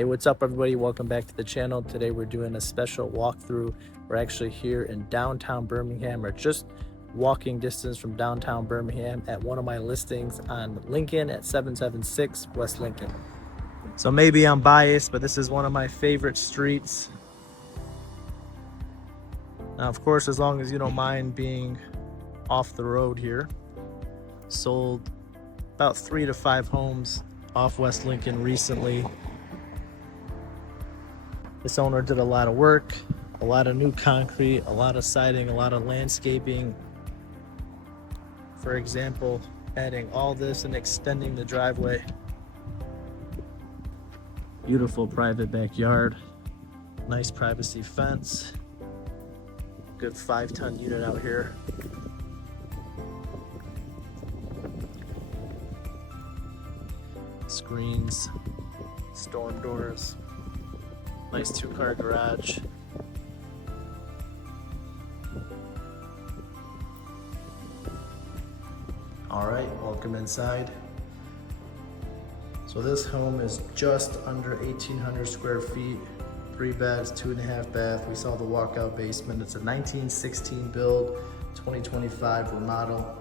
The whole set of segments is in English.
Hey, what's up everybody? Welcome back to the channel. Today we're doing a special walkthrough. We're actually here in downtown Birmingham, or just walking distance from downtown Birmingham, at one of my listings on Lincoln at 776 West Lincoln. So maybe I'm biased, but this is one of my favorite streets. Now, of course, as long as you don't mind being off the road here. Sold about 3 to 5 homes off West Lincoln recently. This owner did a lot of work, a lot of new concrete, a lot of siding, a lot of landscaping. For example, adding all this and extending the driveway. Beautiful private backyard, nice privacy fence, good 5-ton unit out here. Screens, storm doors. Nice 2-car garage. All right, welcome inside. So this home is just under 1,800 square feet, 3 beds, 2.5 bath. We saw the walkout basement. It's a 1916 build, 2025 remodel.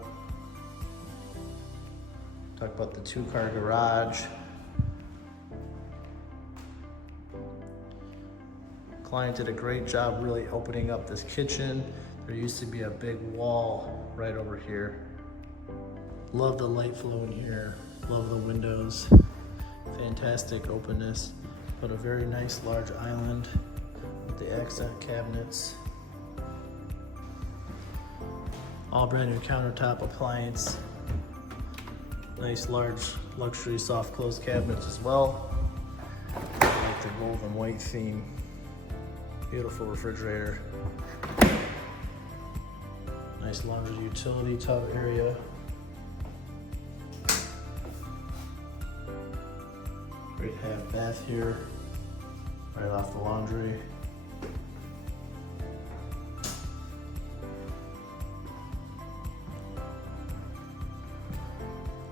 Talk about the 2-car garage. Client did a great job really opening up this kitchen. There used to be a big wall right over here. Love the light flow in here. Love the windows. Fantastic openness. But a very nice large island with the accent cabinets. All brand new countertop appliance. Nice large luxury soft close cabinets as well. I like the gold and white theme. Beautiful refrigerator. Nice laundry utility tub area. Great half bath here, right off the laundry.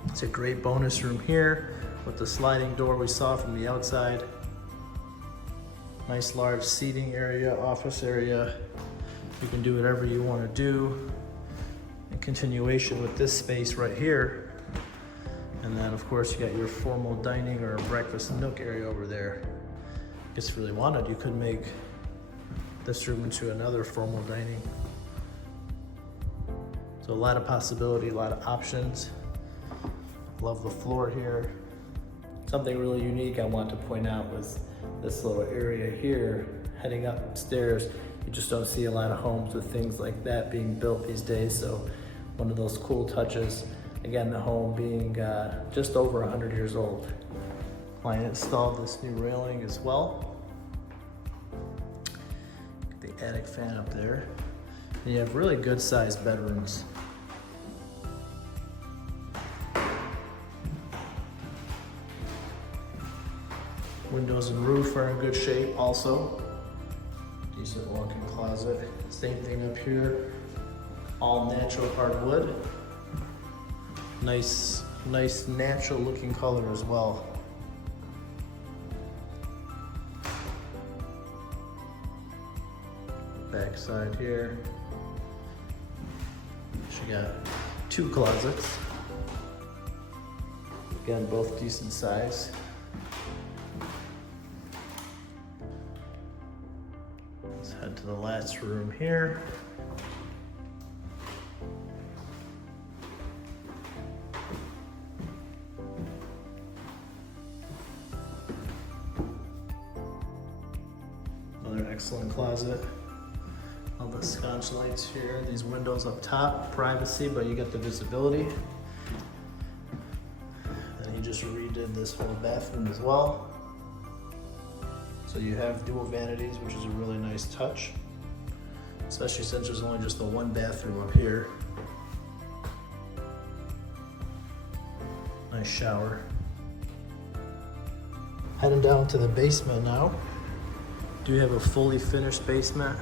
It's a great bonus room here with the sliding door we saw from the outside. Nice large seating area, office area. You can do whatever you want to do. In continuation with this space right here. And then of course you got your formal dining or breakfast nook area over there. If you really wanted, you could make this room into another formal dining. So a lot of possibility, a lot of options. Love the floor here. Something really unique I want to point out was this little area here, heading upstairs. You just don't see a lot of homes with things like that being built these days. So one of those cool touches. Again, the home being just over 100 years old. Client installed this new railing as well. The attic fan up there. And you have really good sized bedrooms. Windows and roof are in good shape also. Decent walk-in closet. Same thing up here. All natural hardwood. Nice natural looking color as well. Back side here. She got 2 closets. Again, both decent size. Let's head to the last room here. Another excellent closet. All the sconce lights here. These windows up top, privacy, but you get the visibility. And he just redid this whole bathroom as well. So you have dual vanities, which is a really nice touch, especially since there's only just the 1 bathroom up here. Nice shower. Heading down to the basement now. Do have a fully finished basement,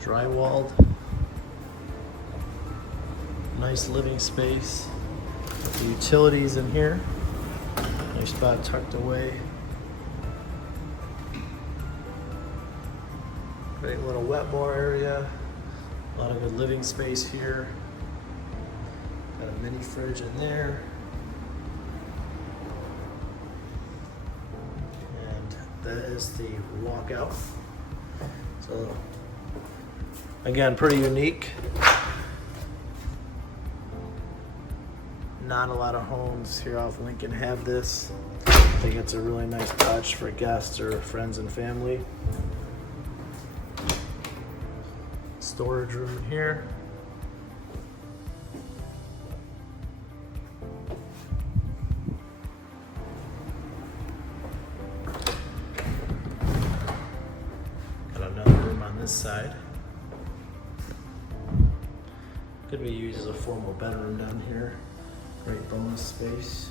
drywalled. Nice living space. The utilities in here. Nice spot tucked away. Great little wet bar area. A lot of good living space here. Got a mini fridge in there. And that is the walkout. So again, pretty unique. Not a lot of homes here off Lincoln have this. I think it's a really nice touch for guests or friends and family. Storage room here. Got another room on this side. Could be used as a formal bedroom down here. Great bonus space.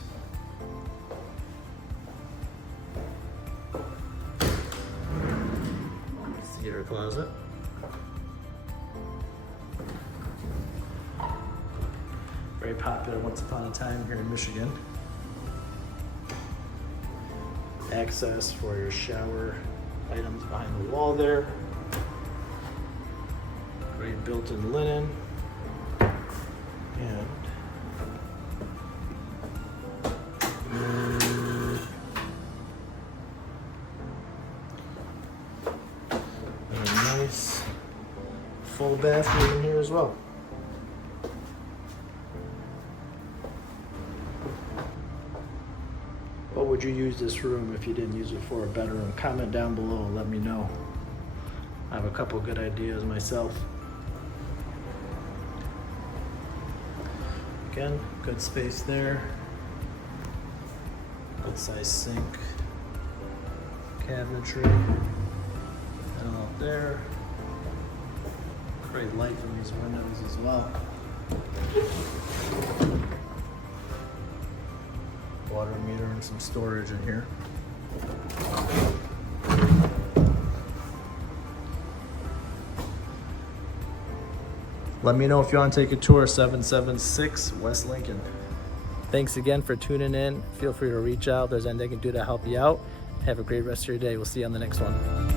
Theater closet. Very popular once upon a time here in Michigan. Access for your shower items behind the wall there. Great built-in linen. And a nice full bathroom in here as well. What would you use this room if you didn't use it for a bedroom? Comment down below, let me know. I have a couple good ideas myself. Again, good space there. Good size sink. Cabinetry. And out there. Great light from these windows as well. Water meter and some storage in here. Let me know if you want to take a tour, 776 West Lincoln. Thanks again for tuning in. Feel free to reach out if there's anything I can do to help you out. Have a great rest of your day. We'll see you on the next one.